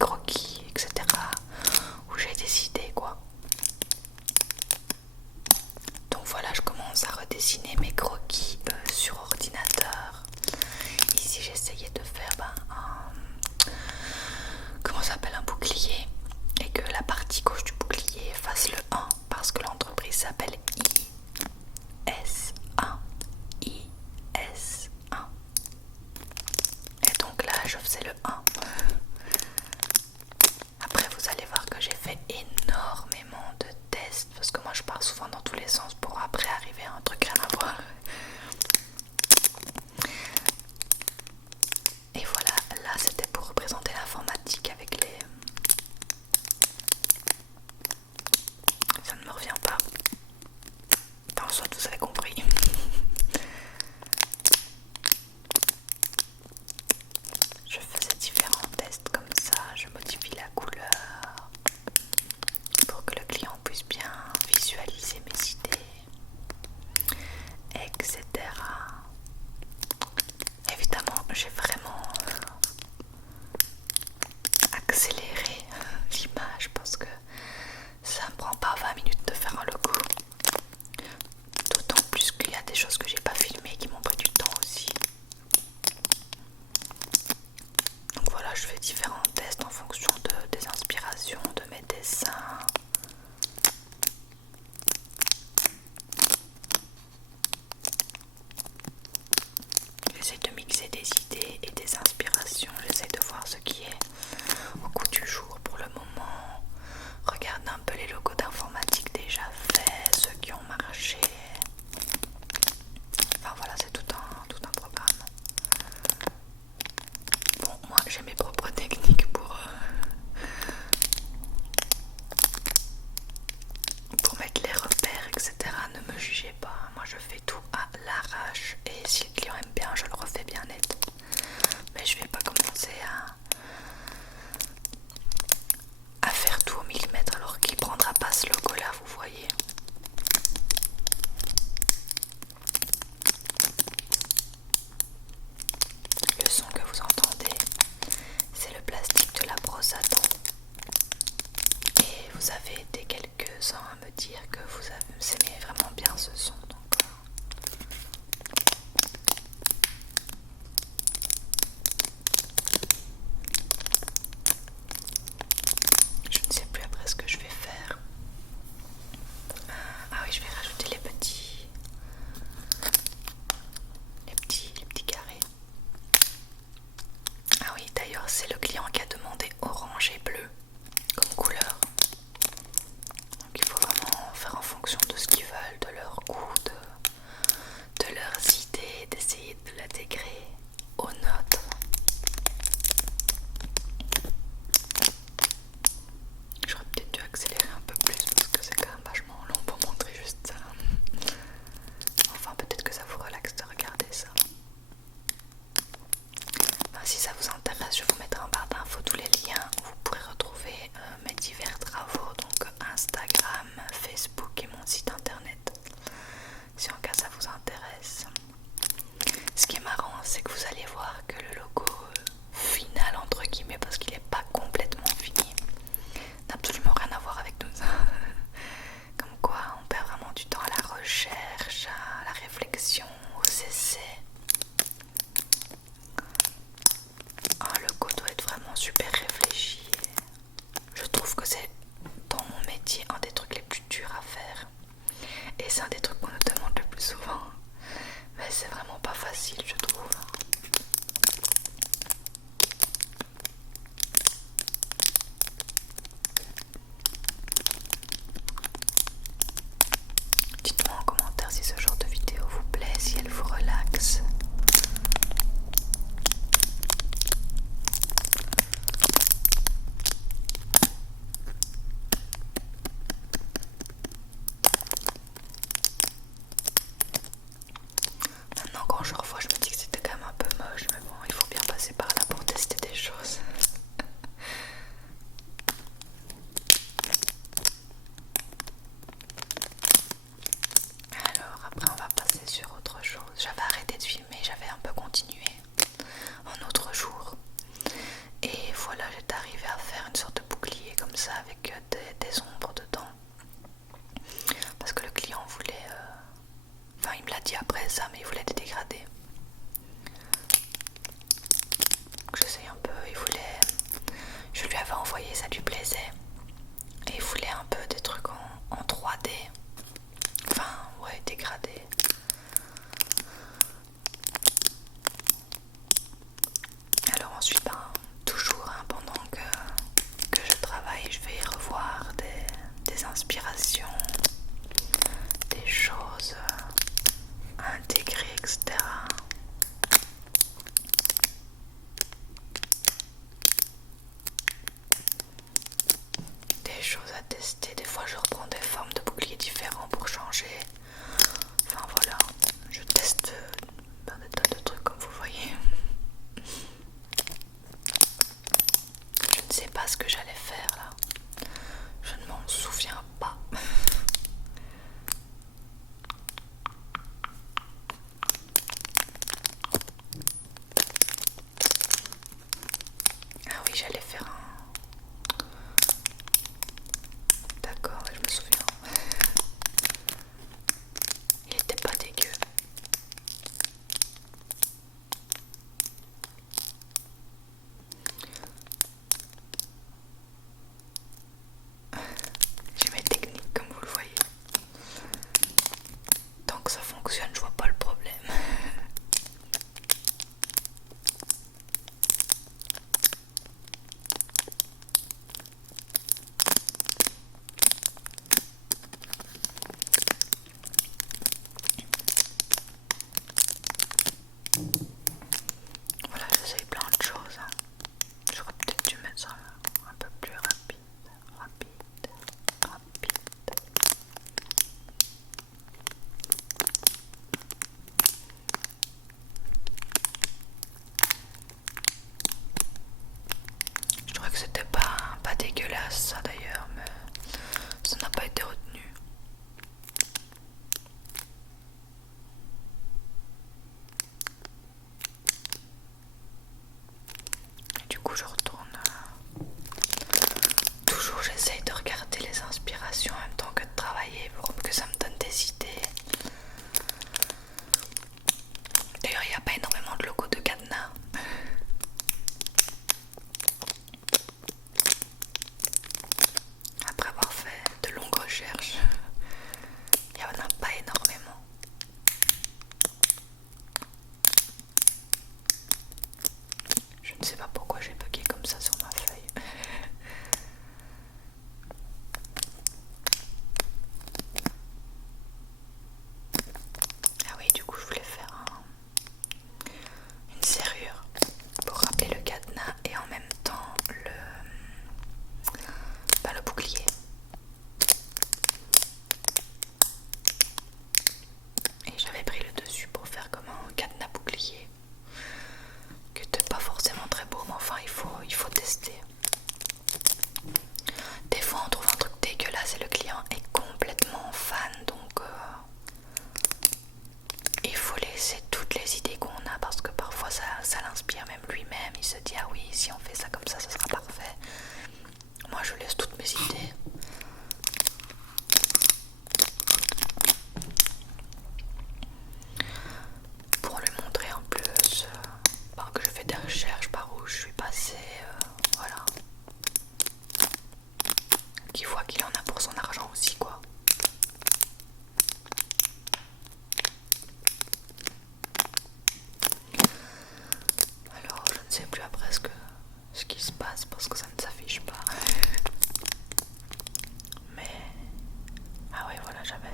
croquis, etc. où j'ai des idées quoi. Donc voilà, je commence à redessiner mes croquis sur ordinateur. Ici j'essayais de faire comment ça s'appelle, un bouclier, et que la partie gauche du bouclier fasse le 1 parce que l'entreprise s'appelle IS1. IS1. Et donc là je faisais le 1. Après vous allez voir que j'ai fait énormément de tests parce que moi je pars souvent dans tous les sens pour après arriver à un truc rien à voir. Et voilà, là c'était pour représenter l'informatique avec les... Ça ne me revient pas. Enfin, soit vous avez compris. Je faisais différents tests comme ça, je modifie la couleur pour que le client puisse bien visualiser mes idées, etc. Évidemment, j'ai vraiment accéléré l'image parce que ça me prend pas 20 minutes de faire un logo. D'autant plus qu'il y a des choses que j'ai pas filmées qui m'ont pris du temps aussi. Donc voilà, je fais différents tests en fonction des inspirations de mes dessins. J'essaie de mixer des idées et des inspirations, j'essaie de voir ce qui est au goût du jour pour le moment. Regarde un peu les logos d'informatique déjà faits, ceux qui ont marché. Enfin voilà, c'est tout un programme. Bon, moi j'ai mes propres techniques pour mettre les repères, etc. Ne me jugez pas, moi je fais tout à l'arrache et si le client aime bien, je le refais bien net. Mais je vais pas commencer à faire tout au millimètre alors qu'il prendra pas ce logo là, vous voyez. Le son que vous entendez, c'est le plastique de la brosse à dents. Et vous avez été quelques-uns à me dire que vous aimez vraiment bien ce son. Donc, je ne sais plus après ce que je vais faire. Ah oui, je vais rajouter les petits carrés. Ah oui, d'ailleurs, c'est le client qui a demandé orange et bleu comme couleur. Donc il faut vraiment faire en fonction de ce qu'ils veulent, de leur goût, de leurs idées, d'essayer de l'intégrer aux notes. J'aurais peut-être dû accélérer un peu plus parce que c'est quand même vachement long pour montrer juste ça. Enfin, peut-être que ça vous relaxe de regarder ça. Enfin, si ça vous intéresse, je vous mettrai en barre d'infos tous les liens où vous pourrez retrouver mes divers travaux, donc Instagram, Facebook et mon site internet, si en cas ça vous intéresse. Ce qui est marrant, c'est que vous allez voir que le logo final, entre guillemets, parce qu'il n'est pas complètement fini, n'a absolument rien à voir avec tout ça. Comme quoi, on perd vraiment du temps à la recherche, à la réflexion, aux essais. Le logo doit être vraiment super réfléchi. Je trouve que c'est dans mon métier un des trucs les plus durs à faire. Et c'est un des trucs qu'on nous demande le plus souvent. Mais c'est vraiment pas facile, je trouve. Dites-moi en commentaire si ce genre de vidéo vous plaît, si elle vous relaxe, lui avais envoyé, ça lui plaisait. Et il voulait un peu des trucs en 3D. Enfin, ouais, dégradé. Alors ensuite, toujours pendant que je travaille, je vais revoir des inspirations, des choses à intégrer, etc. Des choses à tester. Des fois, je reprends des formes de boucliers différents pour changer. Enfin voilà, je teste des tas de trucs comme vous voyez. Je ne sais pas ce que j'allais faire là. Je ne m'en souviens pas. Ah oui, j'allais faire un... D'accord, je me souviens. Il était pas dégueu. J'ai mes techniques comme vous le voyez. Tant que ça fonctionne, je vois pas le problème. Voilà, j'essaye plein de choses. J'aurais peut-être dû mettre ça un peu plus rapide. Je trouvais que c'était pas dégueulasse ça d'ailleurs, mais ça n'a pas été retenu. Et du coup je retourne. Toujours j'essaye de regarder les inspirations en même temps que de travailler pour que ça me donne des idées. D'ailleurs il n'y a pas énormément de logos de cadenas. Après avoir fait de longues recherches, il n'y en a pas énormément. Je ne sais pas pourquoi j'ai bugué comme ça sur ma feuille. Ah oui, du coup je voulais faire une serrure pour rappeler le cadenas et en même temps le bouclier. Et j'avais pris le dessus pour faire comme un cadenas bouclier, qui n'était pas forcément très beau, mais enfin il faut tester. Des fois on trouve un truc dégueulasse et le client est complètement fan, donc il faut laisser toutes les idées qu'on a parce que parfois ça l'inspire même lui-même. Il se dit ah oui, si on fait ça comme ça sera parfait. Moi je laisse toutes mes idées. Pour lui montrer en plus que je fais des recherches par où je suis passée, voilà. Qu'il voit qu'il en a pour son argent aussi quoi. Alors je ne sais plus après ce qui se passe parce que ça ne s'affiche pas. Mais ah ouais voilà, j'avais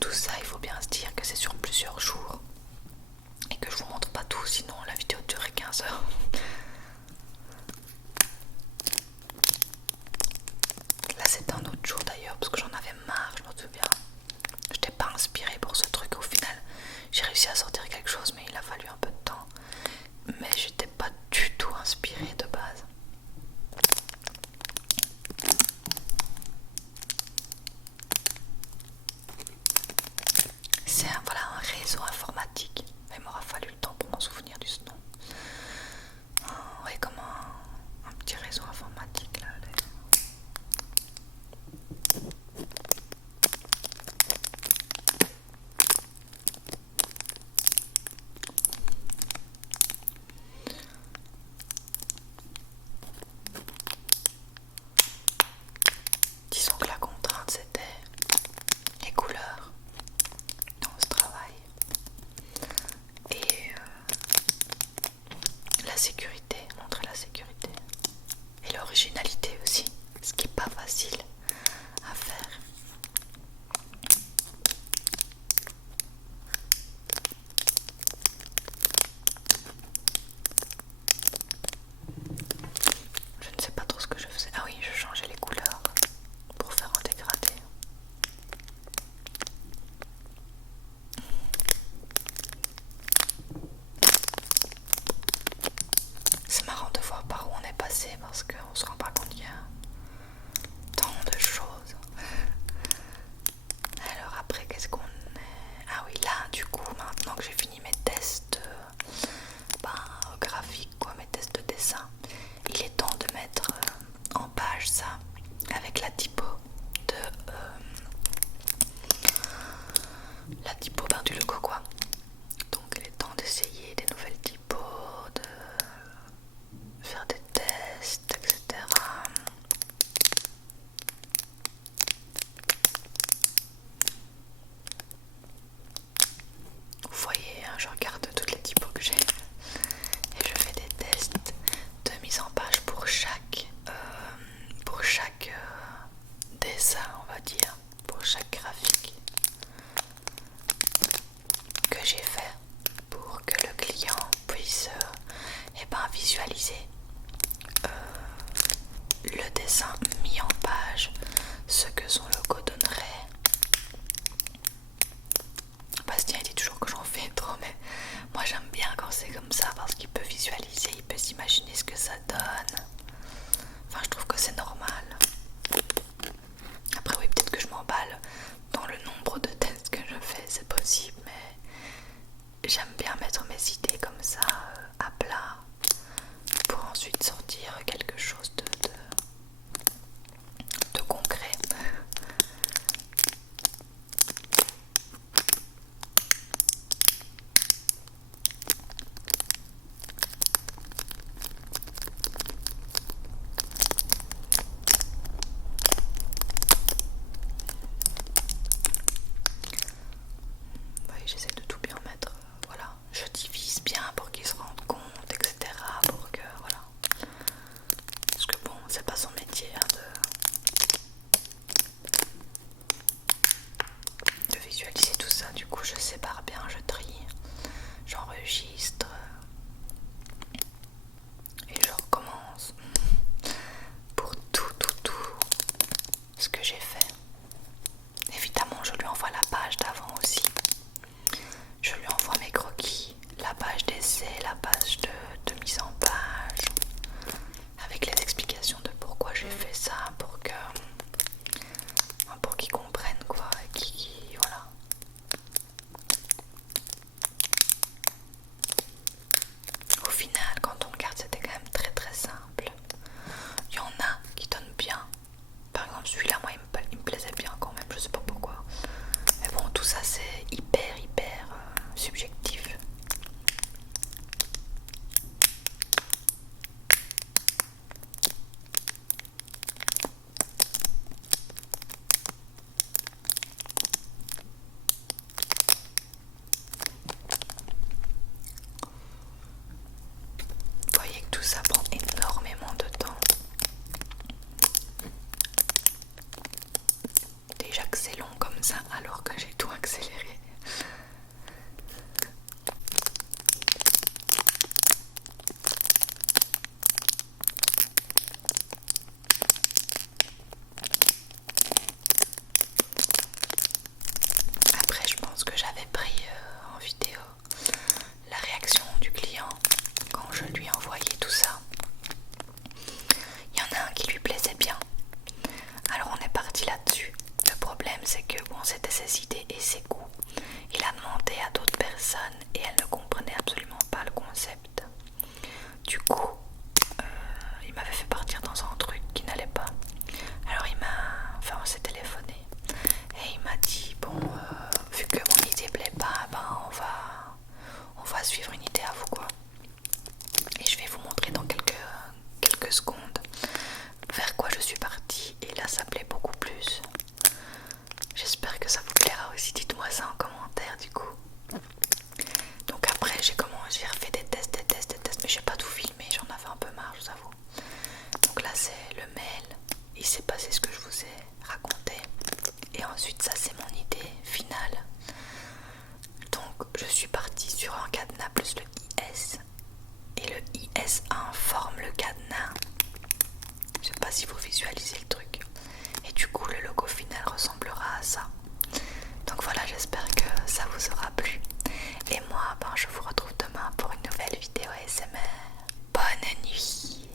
tout ça. Il faut bien se dire que c'est sur plusieurs jours et que je vous montre pas tout, sinon la vidéo durerait 15 heures. Là c'était un autre jour d'ailleurs parce que j'en avais marre, je me souviens. J'étais pas inspirée pour ce truc. Au final j'ai réussi à sortir quelque chose, mais il a fallu un peu de temps. Mais j'étais pas du tout inspirée de base. C'est voilà, un réseau informatique. Il m'aura fallu le temps pour m'en souvenir du nom. Ouais, comme un petit réseau informatique là. avec la typo de la typo du logo quoi. Donc il est temps d'essayer des nouvelles typos, de faire des tests, etc. Vous voyez, hein, je regarde toutes les typos que j'ai et je fais des tests de mise en page pour chaque dessin, on va dire, pour chaque graphique que j'ai fait pour que le client puisse visualiser le dessin mis en page, ce que son logo donnerait. Bastien il dit toujours que j'en fais trop, mais moi j'aime bien quand c'est comme ça parce qu'il peut visualiser, il peut s'imaginer ce que ça donne. Enfin je trouve que c'est normal. Après oui, peut-être que je m'emballe dans le nombre de tests que je fais, c'est possible, mais j'aime bien mettre mes idées comme ça à plat pour ensuite sortir quelque chose de concret. Oui, j'essaie de tout bien mettre, voilà, je divise bien pour qu'ils se rendent compte, etc. Pour que, voilà. Parce que bon, c'est pas son métier hein, de visualiser tout ça. Du coup, je sépare bien, je trie, j'enregistre et je recommence pour tout ce que j'ai fait. Évidemment, je lui envoie la page d'avant aussi. Je lui envoie mes croquis, la page d'essai, la page de mise en page, avec les explications de pourquoi j'ai fait ça, pour qu'ils comprennent quoi, et voilà. Au final, quand on regarde, c'était quand même très simple. Il y en a qui donnent bien. Par exemple, celui-là, moi, il me plaisait bien quand même, je sais pas pourquoi. Mais bon, tout ça, c'est hyper subjectif. Vous voyez que tout ça prend énormément de temps. Déjà que c'est long comme ça, alors que j'ai tout accéléré. Après, je pense que j'avais pris en vidéo la réaction du client quand je lui ai envoyé tout ça. Il y en a un qui lui plaisait bien. Alors on est parti là-dessus. Le problème c'est que bon, c'était ses idées et ses goûts. Il a demandé à d'autres personnes et elles ne comprenaient absolument pas le concept. Du coup, il m'avait fait partir dans un truc qui n'allait pas. Alors on s'est téléphoné et il m'a dit bon, vu que mon idée plaît pas, on va suivre une idée à vous quoi. Et je vais vous montrer dans quelques secondes vers quoi je suis partie. Et là ça plaît beaucoup plus. J'espère que ça vous plaira aussi, dites-moi ça en commentaire du coup. Donc après j'ai refait des tests, mais j'ai pas tout filmé, j'en avais un peu marre, je vous avoue. Donc là c'est le mail, il s'est passé ce que je vous ai raconté. Et ensuite ça c'est mon idée finale. Donc je suis partie sur un cadenas plus le IS. Et le IS1 forme le cadenas. Je sais pas si vous visualisez le truc. Et du coup le logo final ressemblera à ça. Donc voilà, j'espère que ça vous aura plu. Et moi, je vous retrouve demain pour une nouvelle vidéo ASMR. Bonne nuit.